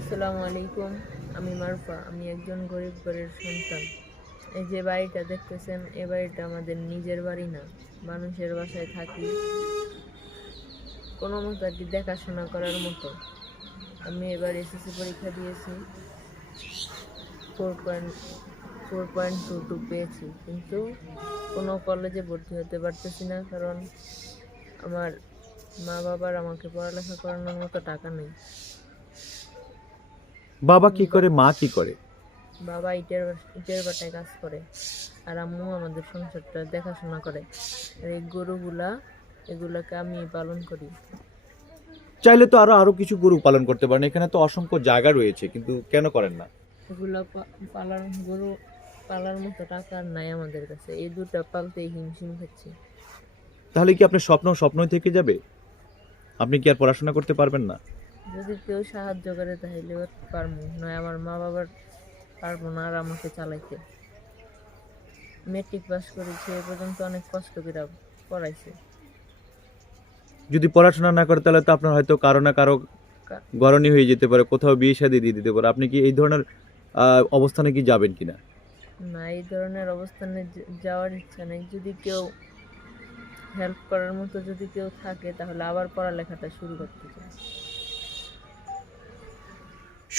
আসসালামু আলাইকুম। আমি মারুফা। আমি একজন গরিব ঘরের সন্তান। এই যে বাড়িটা দেখতেছেন, এই বাড়িটা আমাদের নিজের বাড়ি না, মানুষের বাসায় থাকি কোনো মতো আর কি, দেখাশোনা করার মতো। আমি এবার এসএসসি পরীক্ষা দিয়েছি, 4.22 পেয়েছি, কিন্তু কোনো কলেজে ভর্তি হতে পারতেছি না, কারণ আমার মা বাবার আমাকে পড়ালেখা করানোর মতো টাকা নেই। বাবা কি করে, মা কি করে? বাবা ইটের বাটায় কাজ করে, আর আম্মু আমাদের সংসারটা দেখাশোনা করে। আর এই এগুলাকে আমি পালন করি। চাইলে তো আরো কিছু গরু পালন করতে পারেন, এখানে তো অসংখ্য জায়গা রয়েছে, কিন্তু কেন করেন না? গরু পালার মতো টাকা আর নাই আমাদের কাছে, এই দুটা পালতে হিমশিম খাচ্ছি। তাহলে কি আপনার স্বপ্নই থেকে যাবে? আপনি কি আর পড়াশোনা করতে পারবেন না? যদি কেউ সাহায্য করে তাহলে পারবো, নয় আমার মা বাবার পারবো না আর আমাকে চালাইতে। মেট্রিক পাস করেছি, এ পর্যন্ত অনেক কষ্ট করে পড়াইছে। যদি পড়াশোনা না করে তাহলে তো আপনার হয়তো কারো না কারো গরনি হয়ে যেতে পারে, কোথাও বিয়ে শাদী দিয়ে দিতে পারে। আপনি কি এই ধরনের অবস্থানে কি যাবেন কিনা? না, এই ধরনের অবস্থানে যাওয়ার ইচ্ছা নেই। যদি কেউ হেল্প করার মতো যদি কেউ থাকে তাহলে আবার পড়ালেখাটা শুরু করতে চাই।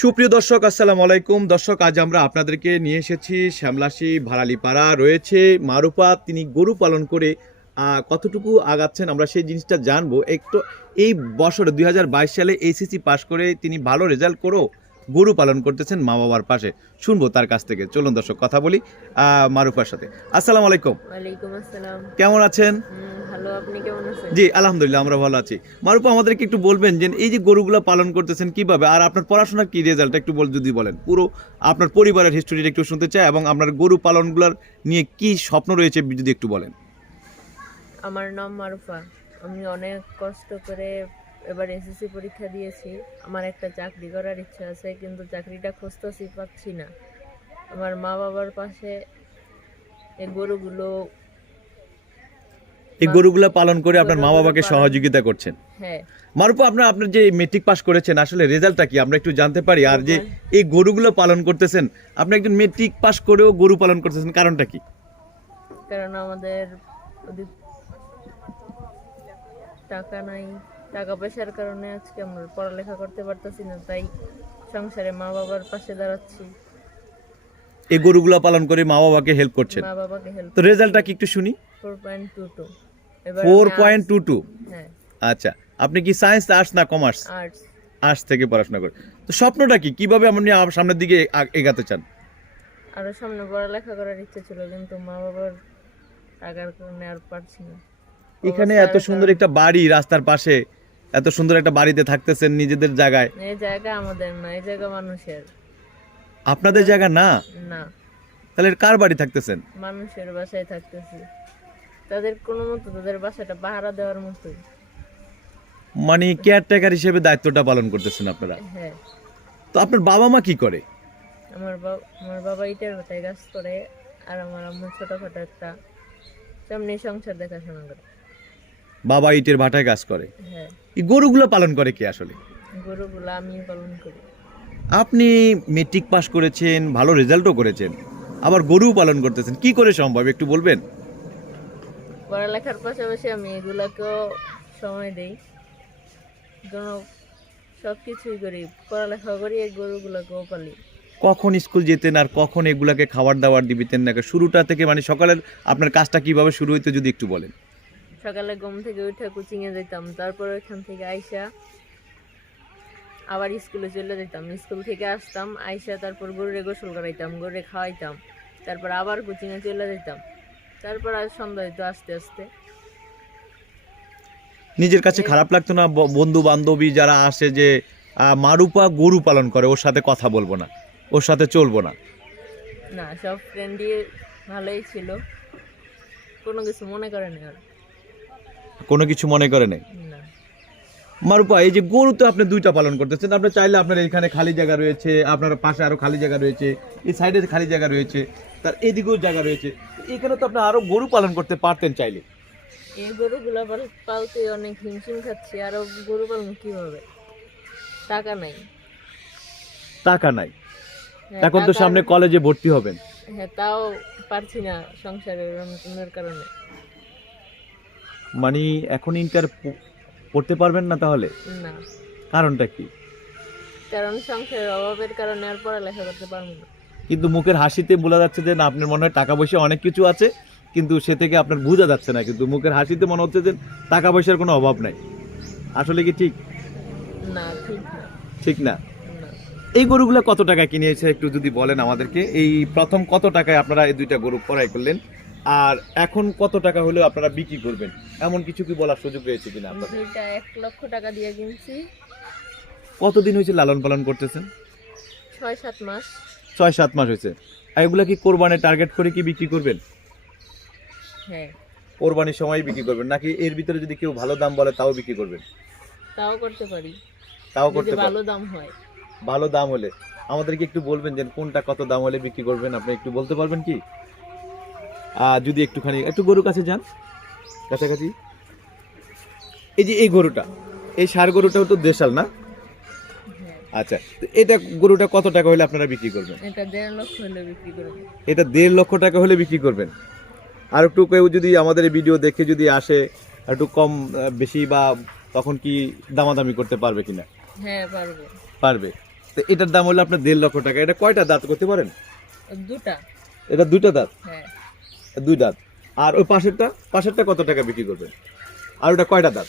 সুপ্রিয় দর্শক, আসসালামু আলাইকুম। দর্শক, আজ আমরা আপনাদেরকে নিয়ে এসেছি শ্যামলাশি ভাড়ালিপাড়া রয়েছে মারুফা। তিনি গরু পালন করে কতটুকু আগাচ্ছেন আমরা সেই জিনিসটা জানবো। একটু এই বছরে 2022 সালে এসএসসি পাশ করে তিনি ভালো রেজাল্ট করেও গরু পালন করতেছেন মা বাবার পাশে। শুনবো তার কাছ থেকে। চলুন দর্শক, কথা বলি মারুফার সাথে। আসসালামু আলাইকুম। ওয়ালাইকুম আসসালাম। কেমন আছেন? ভালো, আপনি কেমন আছেন? জি আলহামদুলিল্লাহ, আমরা ভালো আছি। মারুফা, আমাদেরকে একটু বলবেন যে এই যে গরুগুলো পালন করতেছেন কিভাবে, আর আপনার পড়াশোনার কি রেজাল্ট একটু যদি বলেন। পুরো আপনার পরিবারের হিস্টোরিটা একটু শুনতে চাই, এবং আপনার গরু পালনগুলোর নিয়ে কি স্বপ্ন রয়েছে যদি একটু বলেন। আমার নাম মারুফা। আমি অনেক কষ্ট করে এবার এসএসসি পরীক্ষা দিয়েছি। আমার একটা চাকরি করার ইচ্ছা আছে, কিন্তু চাকরিটা খুঁজতেছি, পাচ্ছি না। আমার মা বাবার পাশে এই গরুগুলো পালন করে আপনার মা বাবাকে সহযোগিতা করছেন। হ্যাঁ। মারুফা, আপনার যে মেট্রিক পাস করেছেন, আসলে রেজাল্টটা কি আমরা একটু জানতে পারি? আর যে এই গরুগুলো পালন করতেছেন, আপনি একজন মেট্রিক পাস করেও গরু পালন করতেছেন, কারণটা কি? কারণ আমাদের টাকা নাই, টাকা পয়সার কারণে আজকে আমরা পড়ালেখা করতে পারতেছি না, তাই সংসারে মা বাবার পাশে দাঁড়াচ্ছি। এই গরুগুলো পালন করে মা বাবাকে হেল্প করছেন। মা বাবাকে হেল্প। তো রেজাল্টটা কি একটু শুনি। 4.22। 4.22। হ্যাঁ। আচ্ছা, আপনি কি সায়েন্স, আর্টস না কমার্স? আর্টস। আর্টস থেকে পড়াশোনা করেন। তো স্বপ্নটা কি, কিভাবে আপনি সামনের দিকে এগাতে চান? আরো সামনে পড়ালেখা করার ইচ্ছে ছিল, কিন্তু মা বাবার টাকার কারণে আর পারছি না। এখানে এত সুন্দর একটা বাড়ি, রাস্তার পাশে এত সুন্দর একটা বাড়িতে থাকতেছেন নিজেদের জায়গায়। এই জায়গা আমাদের না, এই জায়গা মানুষের। আপনাদের জায়গা না? না। তাহলে কার বাড়ি থাকতেছেন? মানুষের বাসায় থাকতেছি, তাদের কোনো মতো তাদের বাসাটা পাহারা দেওয়ার মতোই। মানে কেয়ারটেকার হিসেবে দায়িত্বটা পালন করতেছেন আপনারা? হ্যাঁ। তো আপনার বাবা মা কি করে? আমার বাবা ইটের ভাটায় কাজ করে, আর আমার আম্মু ছোটখাটো একটা সামনে সংসার দেখাশোনা করে। বাবা ইটের ভাটায় কাজ করে। হ্যাঁ। এই গরুগুলো পালন করে কি আসলে? গরুগুলো আমি পালন করি। আপনি মেট্রিক পাস করেছেন, ভালো রেজাল্টও করেছেন, আবার গরু পালন করতেছেন, কি করে সম্ভব একটু বলবেন? পড়ালেখার পাশাপাশি আমি এগুলাকেও সময় দেই, সবকিছুই করি, পড়ালেখাও করি, এই গরুগুলাকেও পালি। কখন স্কুল যেতেন আর কখন এগুলাকে খাবার দাবার দিতেন না? শুরুটা থেকে মানে সকালের আপনার কাজটা কিভাবে শুরু হইতো যদি একটু বলেন। সকালে ঘুম থেকে উঠে কোচিংয়ে যেতাম, তারপর ওইখান থেকে আইসা আবার স্কুলে চলে যেতাম, স্কুল থেকে আসতাম, আইসা তারপর গরুরে গোসল করাইতাম, গরুরে খাওয়াইতাম, তারপর আবার কোচিংয়ে চলে যেতাম, তারপর আর সন্ধ্যা হইতো আস্তে আস্তে। নিজের কাছে খারাপ লাগতো না বন্ধু বান্ধবী যারা আসে যে মারুফা গরু পালন করে, ওর সাথে কথা বলবো না, ওর সাথে চলবো না? না, সব ফ্রেন্ডই ভালোই ছিল, কোনো কিছু মনে করে না। আর কোনো কিছু মনে করে নাই? না। মারুফা, এই যে গরু তো আপনি দুইটা পালন করতেছেন, আপনি চাইলে আপনার এখানে খালি জায়গা রয়েছে, আপনার পাশে আরো খালি জায়গা রয়েছে, এই সাইডে খালি জায়গা রয়েছে, তার এদিকেও জায়গা রয়েছে, এখানে তো আপনি আরো গরু পালন করতে পারতেন চাইলে। এই গরুগুলা পালতে অনেক হিমশিম খাচ্ছি, আরো গরু পালন কিভাবে, টাকা নাই। টাকা নাই। হ্যাঁ, এখন তো সামনে কলেজে ভর্তি হবেন। হ্যাঁ, তাও পারছি না সংসারের অনেক কারণে। মানে এখন ইন্টার পড়তে পারবেন না তাহলে? না, কারণটা কি? কারণ সংসারের অভাবের কারণে আর পড়ালেখা করতে পারবো না। কিন্তু মুখের হাসিতে বলা যাচ্ছে যে না, আপনার মনে হয় টাকা পয়সা অনেক কিছু আছে, কিন্তু সে থেকে আপনার বোঝা যাচ্ছে না, কিন্তু মুখের হাসিতে মনে হচ্ছে যে টাকা পয়সার কোনো অভাব নাই। আসলে কি ঠিক? না, ঠিক না। ঠিক না। না, এই গরুগুলো কত টাকা কিনেছে একটু যদি বলেন আমাদেরকে। এই প্রথম কত টাকায় আপনারা এই দুইটা গরু ক্রয় করলেন, আর এখন কত টাকা হলেও আপনারা বিক্রি করবেন, এমন কিছু কি বলার সুযোগ রয়েছে কিনা আপনাদের? দুইটা 1 লক্ষ টাকা দিয়ে কিনছি। কতদিন হয়েছে লালন পালন করতেছেন? 6-7 মাস। 6-7 মাস হয়েছে। আর এগুলা কি কোরবানির টার্গেট করে কি বিক্রি করবেন? হ্যাঁ, কোরবানির সময় বিক্রি করবেন, নাকি এর ভিতরে যদি কেউ ভালো দাম বলে তাও বিক্রি করবেন? তাও করতে পারি, তাও যদি করতে পারেন। ভালো দাম হয়। ভালো দাম হলে আমাদেরকে একটু বলবেন যে কোনটা কত দাম হলে বিক্রি করবেন, আপনি একটু বলতে পারবেন কি? যদি একটুখানি একটু গরুর কাছে যান, কাছাকাছি। এই যে এই গরুটা, এই ষাঁড় গরুটাও তো দেশাল না? হ্যাঁ, আচ্ছা, তো এটা গরুটা কত টাকা হলে আপনারা বিক্রি করবেন? এটা 1.5 লক্ষ হলে বিক্রি করবো। এটা 1.5 লক্ষ টাকা হলে বিক্রি করবেন। আর একটু কেউ যদি আমাদের এই ভিডিও দেখে যদি আসে একটু কম বেশি, বা তখন কি দামাদামি করতে পারবে কিনা? হ্যাঁ, পারবো। পারবে। তো এটার দাম হলো আপনার 1.5 লক্ষ টাকা। এটা কয়টা দাঁত করতে পারেন? দুটা। এটা দুইটা দাঁত? হ্যাঁ, 2 দাঁত। আর ওই পাশেরটা কত টাকা বিক্রি করবেন? আর ওটা কয়টা দাঁত?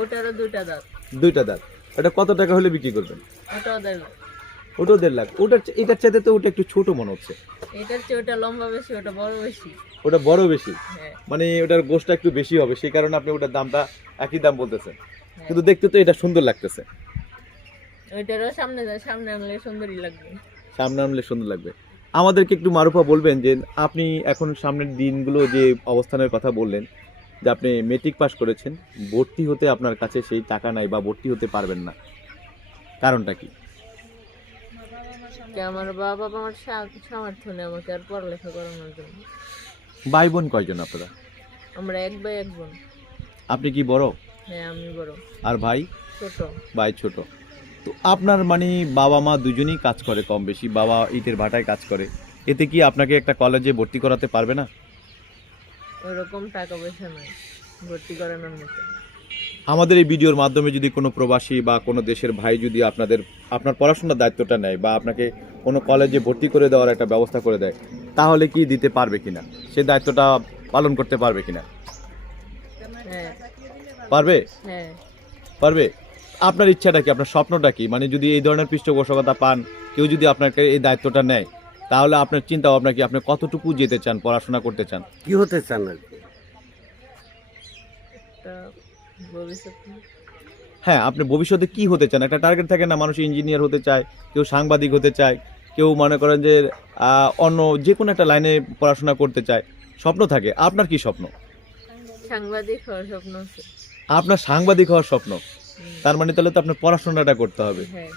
ওটারও দুটা দাঁত। 2টা দাঁত। এটা কত টাকা হলে বিক্রি করবেন? ওটাও 1.5 লাখ। ওটাও 1.5 লাখ। এটার চাইতে তো ওটা একটু ছোট মনে হচ্ছে। এটার চেয়ে ওটা লম্বা বেশি, ওটা বড় বেশি। ওটা বড় বেশি, হ্যাঁ, মানে ওটার গোশটা একটু বেশি হবে, সেই কারণে আপনি ওটার দামটা একই দাম বলতেছেন। হ্যাঁ। কিন্তু দেখতে তো এটা সুন্দর লাগতেছে। ওইটারও সামনে আনলে সুন্দরই লাগবে। সামনে আনলে সুন্দর লাগবে। আমাদেরকে একটু মারুফা বলবেন যে আপনি এখন সামনের দিনগুলো যে অবস্থানের কথা বললেন, যে আপনি মেট্রিক পাস করেছেন, ভর্তি হতে আপনার কাছে সেই টাকা নাই বা ভর্তি হতে পারবেন না, কারণটা কি? আমার বাবা আমার সামর্থ্য নেই আমাকে আর পড়ালেখা করানোর জন্য। ভাই বোন কয়জন আপনারা? আমরা 1 ভাই 1 বোন। আপনি কি বড়? হ্যাঁ, আমি বড়। আর ভাই? ছোট। ভাই ছোট। তো আপনার মানে বাবা মা দুজনেই কাজ করে কম বেশি, বাবা ইটের ভাটায় কাজ করে, এতে কি আপনাকে একটা কলেজে ভর্তি করাতে পারবে না? ওরকম টাকা পয়সা নাই ভর্তি করানোর মতো। আমাদের এই ভিডিওর মাধ্যমে যদি কোনো প্রবাসী বা কোনো দেশের ভাই যদি আপনার পড়াশোনার দায়িত্বটা নেয় বা আপনাকে কোনো কলেজে ভর্তি করে দেওয়ার একটা ব্যবস্থা করে দেয়, তাহলে কি দিতে পারবে কিনা, সে দায়িত্বটা পালন করতে পারবে কিনা? হ্যাঁ, পারবে? হ্যাঁ। পারবে। আপনার ইচ্ছাটা কি, আপনার স্বপ্নটা কি? মানে যদি এই ধরনের পৃষ্ঠপোষকতা পান, কেউ যদি আপনাকে এই দায়িত্বটা নেয়, তাহলে আপনার চিন্তা ভাবনা কি, আপনি কতটুকু যেতে চান, পড়াশোনা করতে চান? কি হতে চান আর কি? তা ভবিষ্যতে হ্যাঁ, আপনি ভবিষ্যতে কি হতে চান? একটা টার্গেট থাকে না, মানুষ ইঞ্জিনিয়ার হতে চায়, কেউ সাংবাদিক হতে চায়, কেউ মনে করেন যে অন্য যে কোনো একটা লাইনে পড়াশোনা করতে চায়, স্বপ্ন থাকে। আপনার কি স্বপ্ন? সাংবাদিক হওয়ার স্বপ্ন আছে। আপনার সাংবাদিক হওয়ার স্বপ্ন। তার মানে তাহলে তো আপনার পড়াশোনাটা করতে হবে। হ্যাঁ,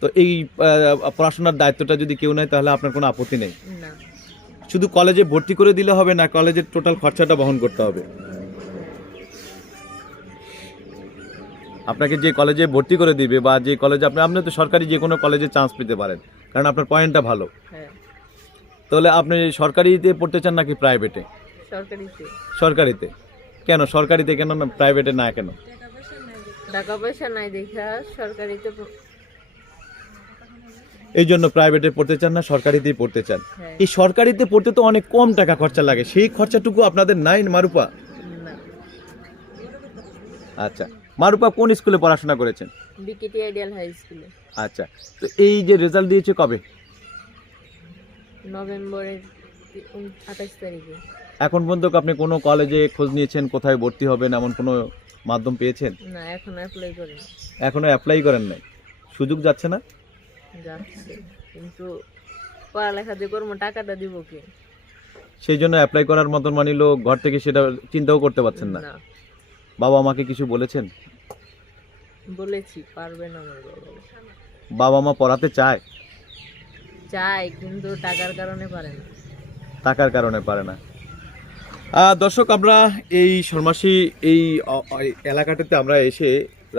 তো এই পড়াশোনার দায়িত্বটা যদি কেউ নেয়, তাহলে আপনার কোনো আপত্তি নেই। না, শুধু কলেজে ভর্তি করে দিলে হবে না, কলেজের টোটাল খরচাটা বহন করতে হবে। আপনাকে যে কলেজে ভর্তি করে দিবে বা যে কলেজে আপনি তো সরকারি যে কোনো কলেজে চান্স পেতে পারেন, কারণ আপনার পয়েন্টটা ভালো। হ্যাঁ, তাহলে আপনি সরকারিতে পড়তে চান নাকি প্রাইভেটে? সরকারিতে। সরকারিতে কেন? সরকারিতে কেন না প্রাইভেটে না কেন? টাকা পয়সা নাই দেখা সরকারিতে এই জন্য প্রাইভেটে পড়তে চান না, সরকারিতেই পড়তে চান। হ্যাঁ, এই সরকারিতে পড়তে তো অনেক কম টাকা খরচা লাগে, সেই খরচাটুকু আপনাদের নাই মারুপা? না। আচ্ছা, মারুপা কোন স্কুলে পড়াশোনা করেছেন? বিকেটি আইডিয়াল হাই স্কুলে। আচ্ছা, তো এই যে রেজাল্ট দিয়েছে কবে? নভেম্বরের 28 তারিখে। এখন পর্যন্ত আপনি কোনো কলেজে খোঁজ নিয়েছেন, কোথায় ভর্তি হবেন, এমন কোনো মাধ্যম পেয়েছেন? না, এখন অ্যাপ্লাই করিনি। এখনো অ্যাপ্লাই করেন নাই? সুযোগ যাচ্ছে না? যাচ্ছে, কিন্তু পড়ালেখা দিয়ে করবো, টাকাটা দিব কে? সেই জন্য অ্যাপ্লাই করার মতন মানিল ঘর থেকে সেটা চিন্তাও করতে পারছেন না। না, বাবা মাকে কিছু বলেছেন? বলেছি পারবে না আমার বাবা। বাবা মা পড়াতে চায়, চাই, কিন্তু টাকার কারণে পারে না। টাকার কারণে পারে না। দর্শক, আমরা এই শর্মাশী এই এলাকাটাতে আমরা এসে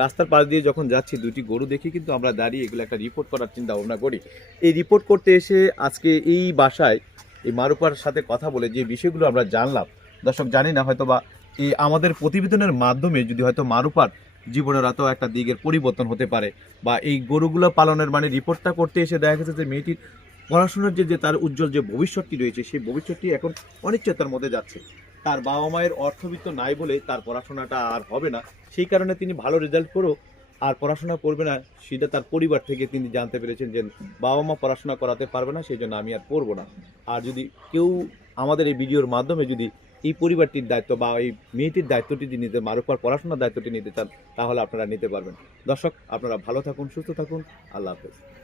রাস্তার পাশ দিয়ে যখন যাচ্ছি দুটি গরু দেখি কিন্তু আমরা দাঁড়িয়ে এগুলো একটা রিপোর্ট করার চিন্তা ভাবনা করি। এই রিপোর্ট করতে এসে আজকে এই বাসায় এই মারুপার সাথে কথা বলে যে বিষয়গুলো আমরা জানলাম, দর্শক জানি না হয়তো বা এই আমাদের প্রতিবেদনের মাধ্যমে যদি হয়তো মারুপার জীবনের হয়তো একটা দিকের পরিবর্তন হতে পারে, বা এই গরুগুলো পালনের মানে রিপোর্টটা করতে এসে দেখা গেছে যে মেয়েটির পড়াশোনার যে তার উজ্জ্বল যে ভবিষ্যৎটি রয়েছে সেই ভবিষ্যৎটি এখন অনিশ্চয়তার মধ্যে যাচ্ছে। তার বাবা মায়ের অর্থবিত্ত নাই বলে তার পড়াশোনাটা আর হবে না, সেই কারণে তিনি ভালো রেজাল্ট করেও আর পড়াশোনা করবে না, সেটা তার পরিবার থেকে তিনি জানতে পেরেছেন যে বাবা মা পড়াশোনা করাতে পারবে না, সেই জন্য আমি আর পড়বো না। আর যদি কেউ আমাদের এই ভিডিওর মাধ্যমে যদি এই পরিবারটির দায়িত্ব বা এই মেয়েটির দায়িত্বটি নিতে, মারুফার পড়াশোনার দায়িত্বটি নিতে চান, তাহলে আপনারা নিতে পারবেন। দর্শক, আপনারা ভালো থাকুন, সুস্থ থাকুন, আল্লাহ হাফেজ।